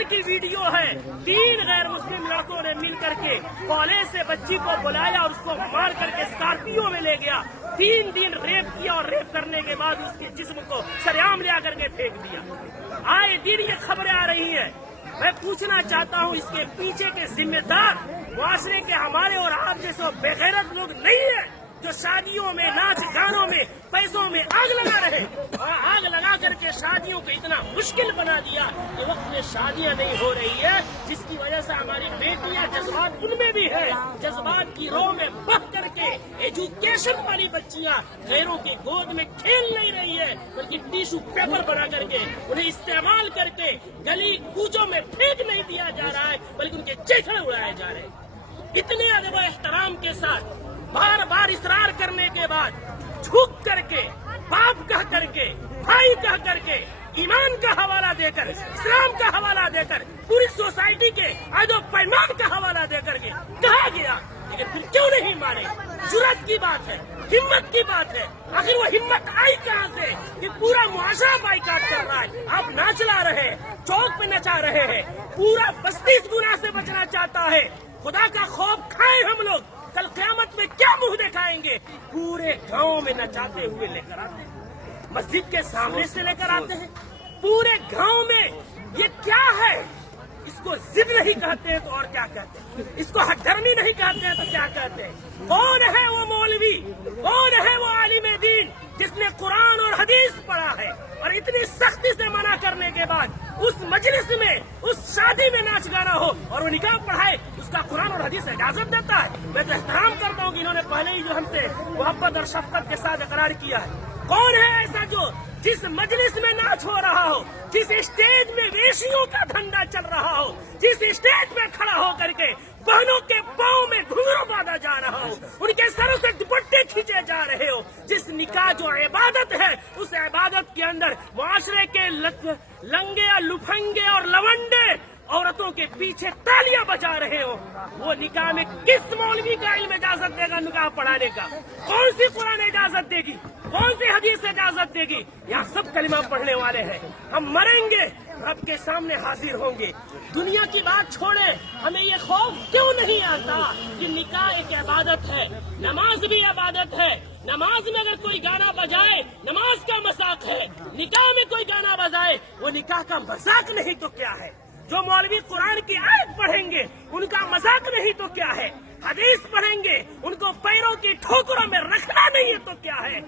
कमाल की वीडियो है। 3 गैर मुस्लिम लड़कों ने मिल करके कॉलेज से बच्ची को बुलाया और उसको मार करके स्कॉर्पियो में ले गया। 3 दिन रेप किया और रेप करने के बाद उसके जिस्म को सरेआम ले आकर के फेंक दिया। आए दिन ये खबरें आ रही हैं। मैं पूछना चाहता हूँ, इसके पीछे के जिम्मेदार मुआशरे के हमारे और आप जैसे बेगैरत लोग नहीं है जो शादियों में, नाच गानों में, पैसों में आग लगा रहे। आग लगा करके शादियों को इतना मुश्किल बना दिया कि वक्त में शादियां नहीं हो रही है, जिसकी वजह से हमारी बेटियां, जज्बात उनमें भी है, जज्बात की रो में बह करके एजुकेशन वाली बच्चियां गैरों की गोद में खेल नहीं रही है, बल्कि टिश्यू पेपर बना करके उन्हें इस्तेमाल करके गली कूचों में फेंक नहीं दिया जा रहा है, बल्कि उनके चेखड़े उड़ाए जा रहे हैं। इतने अदब व एहतराम के साथ बार बार इसरार करने के बाद झुक करके, बाप कह करके, भाई कह करके, ईमान का हवाला देकर, इस्लाम का हवाला देकर, पूरी सोसाइटी के आदब पैमान का हवाला देकर के कहा गया, लेकिन फिर क्यों नहीं माने? जुर्रत की बात है, हिम्मत की बात है। आखिर वो हिम्मत आई कहाँ से कि पूरा मुआशरा बाइकाट कर रहा है? आप नाच ला रहे हैं, चौक पे नचा रहे हैं, पूरा बस्ती इस गुनाह से बचना चाहता है। खुदा का खौफ खाए हम लोग, कल क़यामत में क्या मुंह दिखाएंगे? पूरे गांव में नचाते हुए लेकर आते हैं, मस्जिद के सामने से लेकर आते हैं, पूरे गांव में। ये क्या है? इसको जिद नहीं कहते हैं तो और क्या कहते हैं? इसको हठधर्मी नहीं कहते हैं तो क्या कहते हैं? कौन है वो मौलवी, कौन है वो आलिम दीन जिसने कुरान और हदीस पढ़ा है और इतनी सख्ती से मना करने के बाद उस मजलिस में, उस शादी में नाच गाना हो और वो निकाह पढ़ाए, उसका कुरान और हदीस इजाजत देता है? मैं तो एहतराम करता हूँ कि इन्होंने पहले ही जो हमसे मोहब्बत और शफकत के साथ इकरार किया है। कौन है ऐसा जो जिस मजलिस में नाच हो रहा हो, जिस स्टेज में वेशियों का धंधा चल रहा हो, जिस स्टेज में खड़ा हो करके बहनों के पाँव में घुंघरू बांधा जा रहा हो, उनके सरों से दुपट्टे खींचे जा रहे हो, जिस निकाह जो इबादत है, उस इबादत के अंदर मुआशरे के लंगे या लुफंगे और लवंडे औरतों के पीछे तालियां बजा रहे हो, वो निकाह में किस मौलवी का इल्म इजाजत देगा निकाह पढ़ाने का? कौन सी कुरान इजाजत देगी? कौन सी हदीस इजाजत देगी? यहाँ सब कलिमा पढ़ने वाले हैं। हम मरेंगे, रब के सामने हाजिर होंगे। दुनिया की बात छोड़े, हमें ये खौफ क्यों नहीं आता कि निकाह एक इबादत है, नमाज भी इबादत है। नमाज में अगर कोई गाना बजाए, नमाज का मजाक है। निकाह में कोई गाना बजाए, वो निकाह का मजाक नहीं तो क्या है? जो मौलवी कुरान की आयत पढ़ेंगे, उनका मजाक नहीं तो क्या है? हदीस पढ़ेंगे, उनको पैरों की ठोकरों में रखना नहीं है तो क्या है?